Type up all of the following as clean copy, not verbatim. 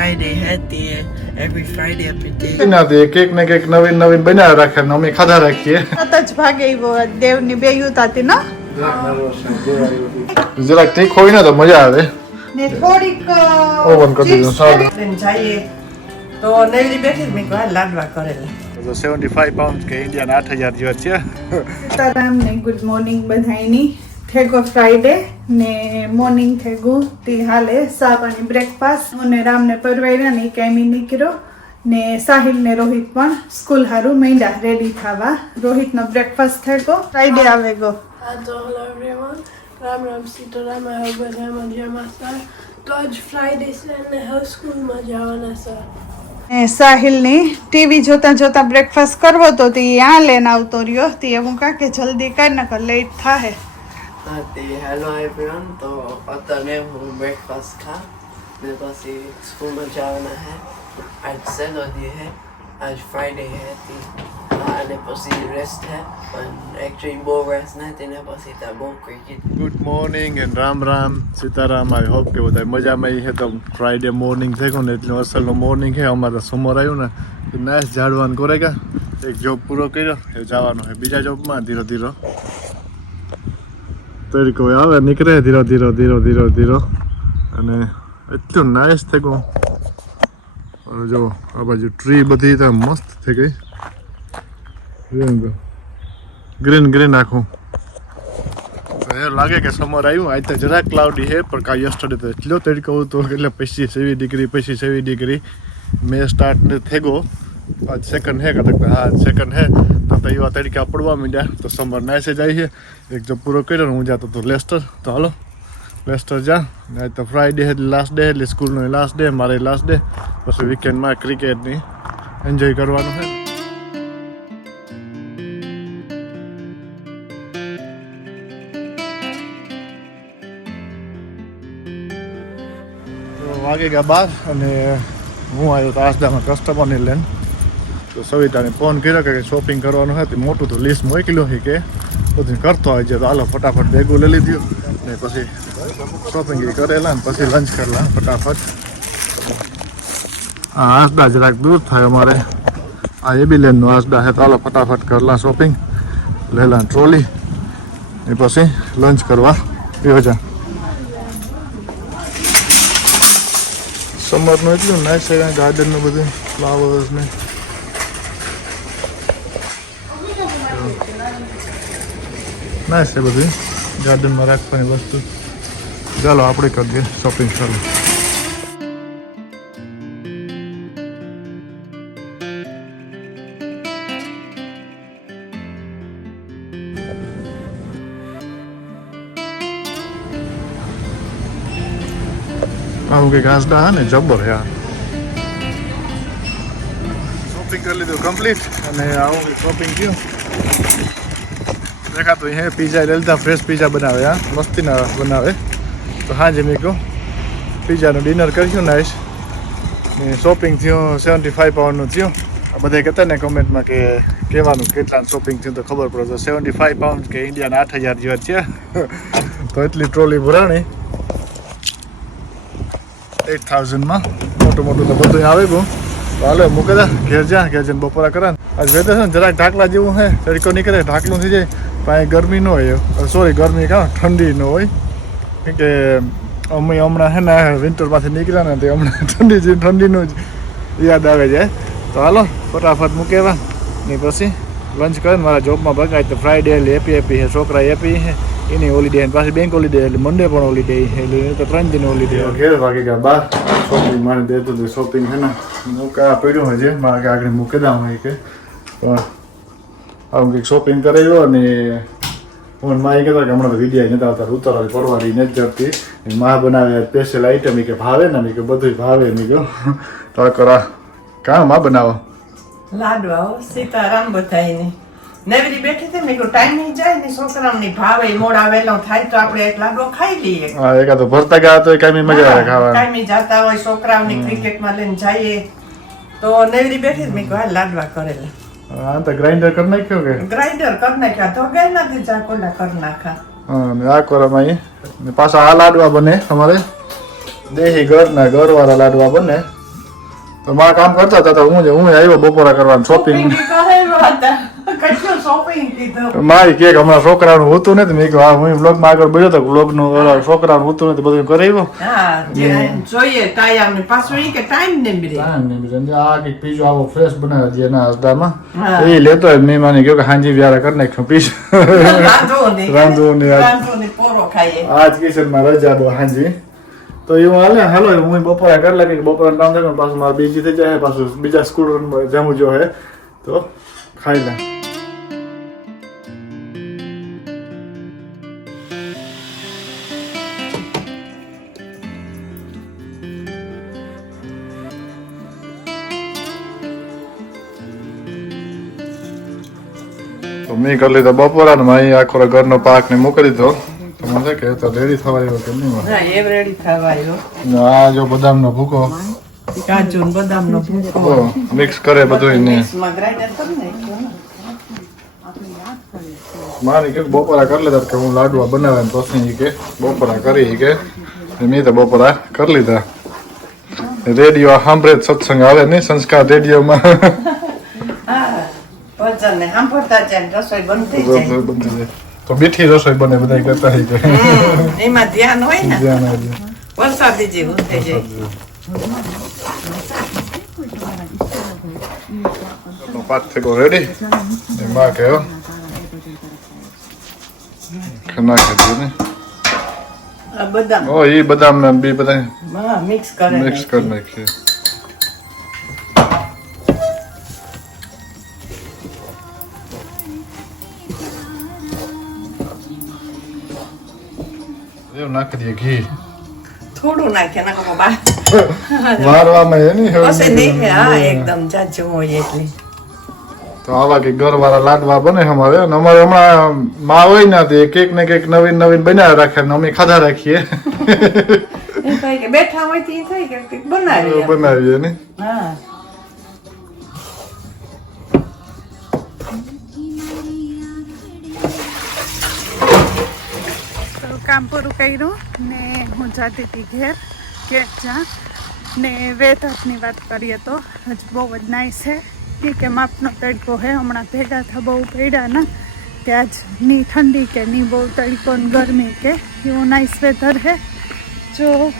Friday હતી every Friday આપણે તે નથી કેક ને કેક નવીન નવીન બનાવી રાખે ને અમે ખાધા રાખીએ સત જ ભાગે આવ્યો દેવની બે યુતાતી ન જરાક ઠીક હોય ને તો મજા આવે ને થોડીક ઓવન કરી દીધું સારું જઈએ તો નેવરી બેઠી મેં કહ્યું લાડવા કરેલા તો 75 પાઉન્ડ કે ઇન્ડિયન 8000 જેવા છે સીતારામ ને ગુડ મોર્નિંગ બધાયની થેગો ફ્રાઈડે ને મોર્નિંગ થેગો તે હાલે સા પાણી બ્રેકફાસ્ટ અને રામને પરવાયરા ને કેમી નીકળ્યો ને સાહિલ ને રોહિત પણ સ્કૂલ હારું માંડ્યા રેડી થવા રોહિત નો બ્રેકફાસ્ટ થેગો ફ્રાઈડે આવે go Hello everyone, Ram Ram Sitaram, I hope બધા મજામાં સર તો આજ ફ્રાઈડે છે અને હવે સ્કૂલમાં જવાના સર ને સાહિલ ની ટીવી જોતા જોતા બ્રેકફાસ્ટ કરવો તો તે આ લઈને આવતો રહ્યો તે હું કાકે જલ્દી કાઢ નાખ લેટ થાહે હતી હેલો એવરીવન તો અત્યારે હું બ્રેકફાસ્ટ ખા ને પછી સ્કૂલમાં જવાના હે આજ સેટરડે હે આજ ફ્રાઈડે હતી અને પછી રેસ્ટ હે પણ એકચ્યુઅલી બહુ રેસ્ટ નથી ને પછી ત્યાં બહુ cricket good morning and Ram Ram Sitaram I hope કે બધા મજામાં હે તો ફ્રાઈડે મોર્નિંગ થઈ ગયું ને એટલું અસલનું મોર્નિંગ છે અમારે સમોર આવ્યું ને તો નાઇસ ઝાડવાનું કરેગા એક જોબ પૂરો કર્યો એ જવાનું છે બીજા જોબમાં ધીરો ધીરો તરીકો આવે નીકળે ધીરો ધીરો ધીરો ધીરો ધીરો અને એટલું નાઇસ થઈ ગયું જો આ બાજુ ટ્રી બધી તો મસ્ત થઈ ગઈ ગ્રીન ગ્રીન આખું એ લાગે કે સમર આવ્યું આજ તો જરાક ક્લાઉડી છે પણ કાં યસ્ટરડે તો એટલો તડકો હતો એટલે 25-27 ડિગ્રી 25-27 ડિગ્રી મેં સ્ટાર્ટ ને થઈ ગયો આજ સેકન્ડ હે કદક હા સેકન્ડ હે તો એવા તડકા પડવા માંડ્યા તો સમર નાઈસે જાય છે એક જો પૂરો કર્યો ને હું જતો તો લેસ્ટર તો હાલો લેસ્ટર જા આજ તો ફ્રાઈડે એટલે લાસ્ટ ડે એટલે સ્કૂલનો લાસ્ટ ડે મારે લાસ્ટ ડે પછી વીકેન્ડમાં ક્રિકેટની એન્જોય કરવાનું છે વાગે ગયા 12 અને હું આવ્યો તો આસડામાં કસ્ટમરને લઈને તો સવિતાને ફોન કર્યો કે શોપિંગ કરવાનું હતું મોટું તો લિસ્ટ મોકલ્યો છે કે બધું કરતો હોય છે તો હાલો ફટાફટ ભેગું લઈ લીધું ને પછી શોપિંગ કરેલા ને પછી લંચ કરેલા ફટાફટ હા આસડા જરાક દૂર થાય અમારે આ એબીલેનનું આસડા છે તો હાલો ફટાફટ કરેલા શોપિંગ લેલા ટ્રોલી ને પછી લંચ કરવા યોજા સમરનું એટલું નાઇસ છે ગાર્ડનનું બધું ફ્લાવર્સ ને નાઇસ છે બધું ગાર્ડનમાં રાખવાની વસ્તુ ચાલો આપણે કરીએ શોપિંગ ચાલો આવું કંઈક આસડા હા ને જબર હે શોપિંગ કરી લીધું કમ્પ્લીટ અને આવું શોપિંગ થયું દેખાતું હે પીઝા લેતા ફ્રેશ પીઝા બનાવે હા મસ્તીના બનાવે તો હા જે મેં કહું પીઝાનું ડિનર કર્યું નાઈસ ને શોપિંગ થયું 75 પાઉન્ડનું થયું આ બધા કહેતા ને કમેન્ટમાં કે કહેવાનું કેટલા શોપિંગ થયું તો ખબર પડે તો 75 પાઉન્ડ કે ઇન્ડિયન 8000 જેવા છે તો એટલી ટ્રોલી ભરાણી 8000માં મોટું મોટું તો બધું આવે ગયું તો હાલો મૂકે દા ઘેર જઈને બપોરા કરે આજ વેધર છે ને જરાક ઢાકલા જેવું હે તડકો નીકળે ઢાકલું થઈ જાય પણ અહીં ગરમી ન હોય સોરી ગરમી કાં ઠંડી ન હોય કેમ કે અમે હમણાં છે ને વિન્ટરમાંથી નીકળ્યા ને તે હમણાં ઠંડીનું જ યાદ આવે જાય તો હાલો ફટાફટ મૂકેવા ને પછી લંચ કરે ને મારા જોબમાં ભગાય તો ફ્રાઈડે એટલે હેપી છે છોકરા હેપી છે એની હોલિડે પાછી બેંક હોલિડે એટલે મંડે પણ હોલિડે એટલે તો 3 દિન હોલિડે ઘેર વાગી ગયા 12 શોપિંગ મારે દેતું હતું શોપિંગ છે ને મૂકા પડ્યું હોય છે મારે આગળ મૂકી દઉં હોય કે પણ આવું કંઈક શોપિંગ કરાવ્યો અને હું માએ કહેતા કે હમણાં તો વિડીયા નતા આવતા ઉતારવાની પડવાની નથી જડતી મા બનાવે સ્પેશિયલ આઈટમ કે ભાવે ને મેં કે બધું ભાવે મેં કહ્યું તો કરા કાં મા બનાવો લાડવા સીતારામ બધાયની નેવરી બેઠી હતી મેં કહ્યું ટાઈમ નહીં જાય ને છોકરાઓની ભાવે મોડા વેલો થાય તો આપણે એક લાડવો ખાઈ લઈએ હા એકા તો ભરતા ગયા તો કાંઈ મજા આવે ખાવા કાંઈ જાતા હોય છોકરાઓની ક્રિકેટમાં લઈને જઈએ તો નેવરી બેઠી મેં કહ્યું લાડવા કરેલા હા તો ગ્રાઇન્ડર કરી નાખ્યો કે ગ્રાઇન્ડર કરી નાખ્યા તો ગઈ નથી ચાકોલા કરી નાખા હા ને આ કોરામાં પાછા આ લાડવા બને અમારે દેહી ઘરના ઘરવાળા લાડવા બને તો મારા કામ કરતા હતા તો હું આવ્યો બપોરા કરવાનું શોપિંગ મારી કેક હમણાં છોકરાનું હોતું નથી મેં કહ્યું હું બ્લોગમાં આગળ બોલ્યો તો બ્લોગનું છોકરાનું હોતું નથી બધું કરાવ્યું આ કઈક પીઝો આવો ફ્રેશ બનાવ્યો છે એના હસદામાં એ લેતો હોય મેં મને કહ્યું કે હાંજી વ્યારે કરી નાખ્યો પીઝો રાંધવું આજ કિચનમાં રજા દો હાંજી તો એવું હાલો હું બપોરે કરી લાગી બપોરે કામ થાય પાછું મારે બીજી થઈ જાય પાછું બીજા સ્કૂલ જમવું જો હે તો ખાઈ લે તો મેં કરી લીધો બપોરા ને મારી આખો ઘરનો પાક ને મૂકી દીધો તો મને કે તો રેડી થવા આવ્યો કે નહીં આ જો બદામ નો ભૂકો કાજુ ને બદામ નો ભૂકો મિક્સ કરે બધું ને મારી કે બપોરા કરી લીધા કે હું લાડવા બનાવે ને પછી કે બપોરા કરી કે મેં તો બપોરા કરી લીધા રેડિયો સાંભળે સત્સંગ આવે નહીં સંસ્કાર રેડિયોમાં તો મીઠી રસોઈ બને બધા કરતા એમાં ધ્યાન હોય ને વરસાદી જેવું થઈ જાય પાક થયો રેડી એમાં કયો નાખી દે ને બદામ ઓ એ બદામ ને બી બધા મિક્સ કરી નાખીએ નાખી દઈએ ઘી થોડું નાખે મારવામાં એકદમ જાજુ હોય એટલે તો આવા કે ઘર વાળા લાડવા બને અમારે અમારે હમણાં માં હોય ને તે કેક ને કેક નવીન નવીન બનાવી રાખે ને અમે ખાધા રાખીએ બેઠા હોય તો થાય કે બનાવીએ ને કામ પૂરું કર્યું ને હું જતી હતી ઘેર કેક જા ને વેધરની વાત કરીએ તો હજ બહુ જ નાઈસ છે કે માપનો તડકો હે હમણાં ભેગા થા બહુ પડ્યા ને ત્યાં જ ની ઠંડી કે ની બહુ તડકો ને ગરમી કે એવું નાઈસ વેધર હે જો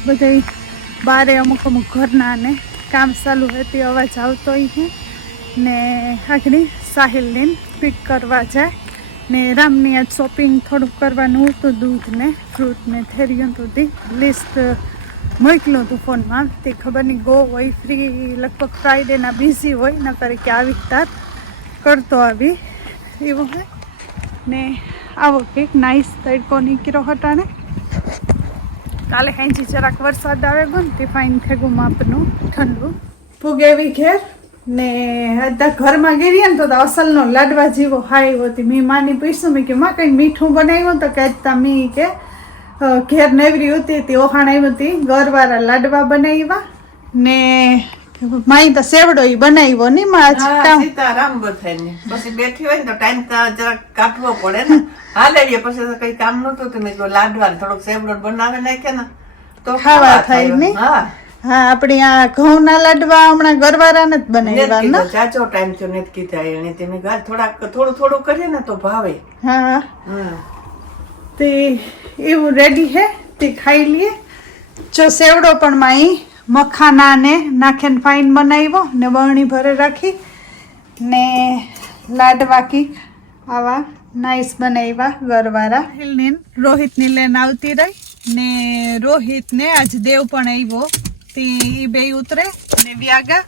બધાય બારે અમુક ઘરના ને કામ ચાલુ હતી અવાજ આવતો હે ને આગળ સાહિલને પિક કરવા જાય ને રામની આજ શોપિંગ થોડુંક કરવાનું હતું દૂધ ને ફ્રૂટ ને થેરિયું સુધી લિસ્ટ મોકલું હતું ફોનમાં તે ખબર નહીં ગો હોય ફ્રી લગભગ ફ્રાઈડેના બિઝી હોય ન કરે કે આવી તાર કરતો આવી એવું હોય ને આવો કંઈક નાઈસ તડકો નીકળ્યો હટાણે કાલે હાંજી જરાક વરસાદ આવે ગયો ને તે ફાઇન થેગું માપનું ઠંડુ ફુગેવી ઘેર ને અત્યારે ઘરમાં ગઈ ને તો અસલનો લાડવા જેવો હાઈ હોતી મેં માની પૂછ્યું મેં કે માં કંઈ મીઠું બનાવ્યું તો કે તમે કે ઘેર નેવરી હતી તે ઓહાણ આવી હતી ગરવાળા લાડવા બનાવ્યા ને માઈ તો સેવડો ઈ બનાવ્યો ને માં સીતારામ બધાને પછી બેઠી હોય ને તો ટાઈમ જરાક કાઢવો પડે ને હાલે પછી કઈ કામ નતું તો મેં લાડવા થોડોક સેવડો બનાવે નાખે ને તો ખાવા થાય ને હા આપણી આ ઘઉંના લાડવા હમણાં ગરવારા ને જ બનાવ્યા ને ચાચો ટાઈમ થયો નથી કીધા એને તમે ગાલ થોડું થોડું કરીએ ને તો ભાવે હા તે એવું રેડી હે તે ખાઈ લઈએ જો સેવડો પણ માઈ મખાના ને નાખીને ફાઈન બનાવ્યો ને બરણી ભરે રાખી ને લાડવા કીક આવા નાઈસ બનાવ્યા ગરવારા રોહિતની લેન આવતી રહી ને રોહિત ને આજ દેવ પણ આવ્યો તે બે ઉતરે ને વ્યાગા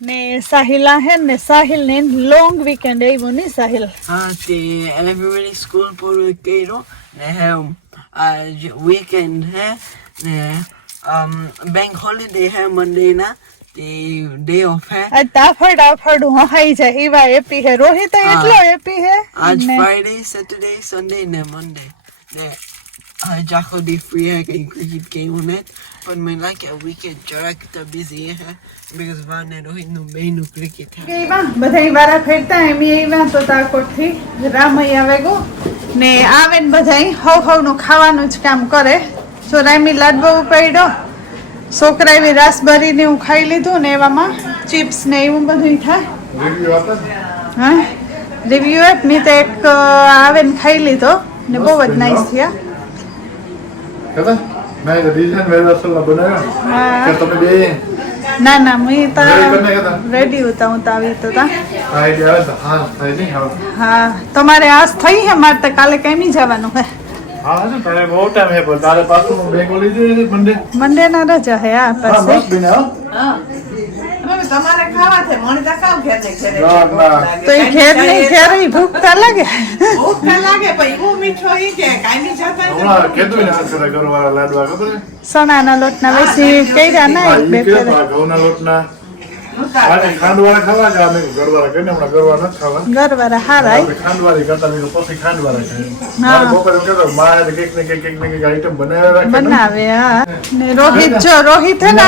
ને સાહિલા હે ને સાહિલ ને લોંગ વીકેન્ડ આવ્યો ને સાહિલ તે એલિમેન્ટરી સ્કૂલ પૂરું કર્યો ને વીકેન્ડ હે ને બેંક હોલિડે હે મંડે ના તે ડે ઓફ હે આ તાફડ હહાઈ જાય એવા હેપી હે રોહિત એટલો હેપી હે આજ ફ્રાઈડે સેટરડે સન્ડે ને મંડે ને આજ આખો દી ફ્રી હે કઈ ક્રિકેટ ગેમ ને પણ મેં લાગે વીકેન્ડ જરાક તો બિઝી હે બીકોઝ વાને રોહિત નું બેનું ક્રિકેટ હે એવા બધા વારા ફેરતા એમ એવા તો તાકોટ થી રામઈ આવે ગો ને આવે ને બધા હવ નું ખાવાનું જ કામ કરે જો રામી લાડવો પડ્યો છોકરા એવી રાસબરી ને હું ખાઈ લીધું ને એવામાં ચિપ્સ ને એવું બધું થાય. રિવ્યુ આપે ને? હા રિવ્યુ એપ ની તો એક આવે ને ખાઈ લીધો ને બહુ જ નાઈસ થયા. કદા મેં ડિઝાઇન વેરાસલ બનાવ્યો હા. કે તમે બે ના ના મેં તો Ready કરને કદા? રેડી હતા હું તો આવી તો તા. આઈડિયા આવે તો હા થાય નહીં હવે. હા તમારે આસ થઈ હે મારે તો કાલે કેમી જવાનું હે. હા છે તારે બહુ ટાઈમ હે પણ તારે પાછું બેંગોલી જોઈએ મંડે. મંડે ના રજા હે આ હા પાસે. મસ્ત બને હો. તમારે ખાવા છે મણિતા ખાવ ઘેર ને ઘેરે ના, ના. તો એ ઘેર નહીં ઘેર ભૂખતા લાગે. ભૂખ ના લાગે પણ એવું મીઠો ઈ કે કાયમી જતા હમણાં કીધું ને આ ઘરવાળા લાડવા ખબર હે? સણાના લોટના વેસી કર્યા ના હા, એક બે ઈ કે ફેરે. ઘઉંના લોટના આને ખાંડવાળા ખાવા જ અમે ઘરવાળા કરીને હમણાં ઘરવાળા નથી ખાવા. ઘરવાળા હારા આપણે ખાંડવાળી કરતા મેં કીધું પછી ખાંડવાળા ખાઈએ. હા. મારે બપોરે એમ કહેતો, માં હારે કંઈક ને કંઈક આઈટમ બનાવ્યા રાખે ને. બનાવે હા. ને રોહિત જો રોહિત હે ને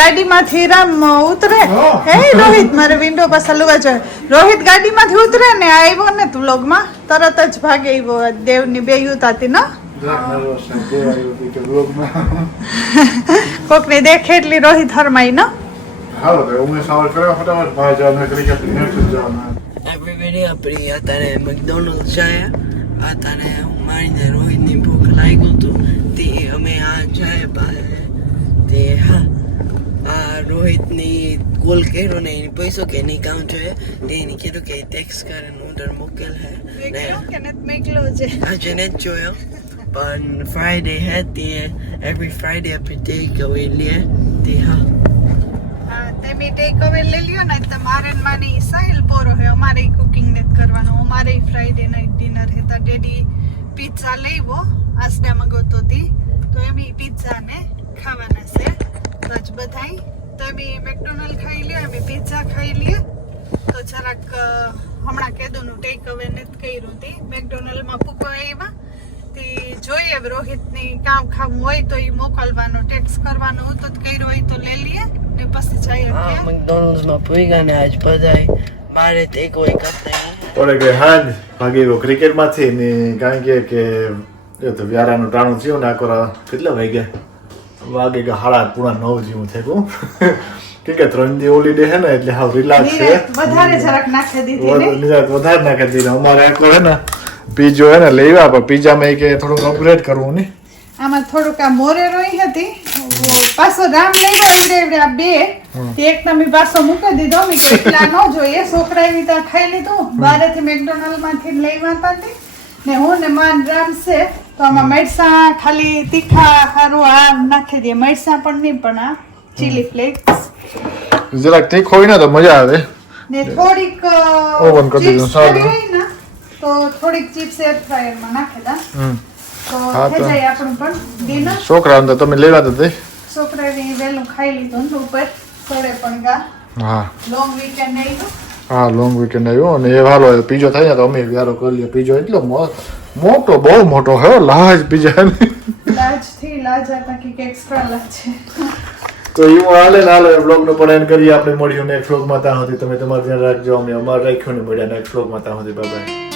ગાડીમાંથી રામ ઉતરે. હા. હે રોહિત મારે વિન્ડો પાસે લવા જોઈએ. રોહિત ગાડીમાંથી ઉતરે ને આવ્યો ને વ્લોગમાં તરત જ ભાગે આવ્યો દેવની બે યુતાતી ન જરાક nervous છે, બે આવ્યું હતું કે vlogમાં. કોકને દેખે એટલી રોહિત હરમાઈ ન હાલો તો ઉમેશ સવાર કર્યો ફટાફટ ભાઈ જવાનું ક્રિકેટ મેચ જવાનું. Everybody આપણી અત્યારે મેકડોનલ્ડ જાય અત્યારે મારીને રોહિતની ભૂખ લાગી હતું તે અમે આ જાય બહાર તે હા આ રોહિતની કોલ કર્યો ને એની પૈસો કે નહીં કામ જોઈએ તે એને કીધું કે ટેક્સ કરીને ઓર્ડર મોકલ હે ને આજે ને જ જોયો પણ ફ્રાઈડે હે તે એવરી ફ્રાઈડે આપણે ટેક અવે લઈએ તે હા તમે ટેક અવે લઈ લ્યો ને તમારે ને મારી સાહિલ પોરો હે અમારે કુકિંગ ને કરવાનું અમારે ફ્રાઈડે નાઇટ ડિનર હે તો ડેડી પિઝા લેવો આસડા મગવતો હતી તો એમ પિઝા ને ખાવાના છે તો જ બધાય તો એમ મેકડોનલ્ડ ખાઈ લ્યો એમ પિઝા ખાઈ લ્યો તો જરાક હમણાં કેદોનું ટેક અવે ને કર્યું હતી મેકડોનલ્ડમાં પૂકો આવ્યા તે જોઈએ રોહિતની કામ ખાવું હોય તો એ મોકલવાનો ટેક્સ કરવાનો હતો તો કર્યો હોય તો લઈ લઈએ ને પછી જઈએ હા મેકડોનલ્ડ્સમાં પૂગ્યા ને આજ બધાય મારે તે કોઈ કરતા ઓલે કે હાજ ભાગી ગયો ક્રિકેટમાંથી ને કારણ કે એ તો વ્યારાનું ટાણું થયું ને આખો કેટલા વાગ્યા વાગે કે 8:30 જેવું થયું કે 3 દી હોલીડે હે ને એટલે હાવ રિલેક્સ છે વધારે જરાક નાખી દીધી ને વધારે નાખી દીધી અમારે આખો હે ને પીઝો હે ને લેવા પણ પીઝામાં કે થોડુંક અપગ્રેડ કરવું ને આમાં થોડુંક આ મોરે રોઈ હતી પાછો રામ લઈ ગયો એવડે આ બે તે એક તમે પાછો મૂકી દીધો મેં કે એટલા ન જોઈએ છોકરા એવી ત્યાં ખાઈ લીધું બહારેથી મેકડોનલ્ડ માંથી લેવા હતા ને હું ને માન રામ છે તો આમાં મરચાં ખાલી તીખા હારું આ નાખી દે મરચાં પણ નહીં પણ આ ચીલી ફ્લેક્સ જરાક તીખો હોય ને તો મજા આવે ને થોડીક ઓવન કરી દીધું, chips સારું. કરી હોય ને તો થોડીક ચિપ્સ એર ફ્રાયરમાં નાખી દા તો હા, થઈ તો. જાય આપણું પણ ડિનર છોકરાઓને તો તમે લેવા તો દે છોકરાએ વહેલું ખાઈ લીધું ને ઉપર થોડે પણ ગા હા લોંગ વીકેન્ડ આવ્યું હા લોંગ વીકેન્ડ આવ્યો અને એ હાલો પીઝો થાય ને તો અમે વ્યારો કરી લઈએ પીઝો એટલો મોટો બહુ મોટો હે લાજ પીઝા લાજથી લાજ હતા કે એક્સ્ટ્રા લાજ છે તો એવું હાલે ને હાલો બ્લોગ નો પણ એન્ડ કરીએ આપણે મળ્યું નેક્સ્ટ બ્લોગમાં ત્યાં સુધી તમે તમારું ધ્યાન રાખજો અમે અમારે રાખ્યું ને મળ્યા નેક્સ્ટ બ્લોગમાં ત્યાં સુધી બાય બાય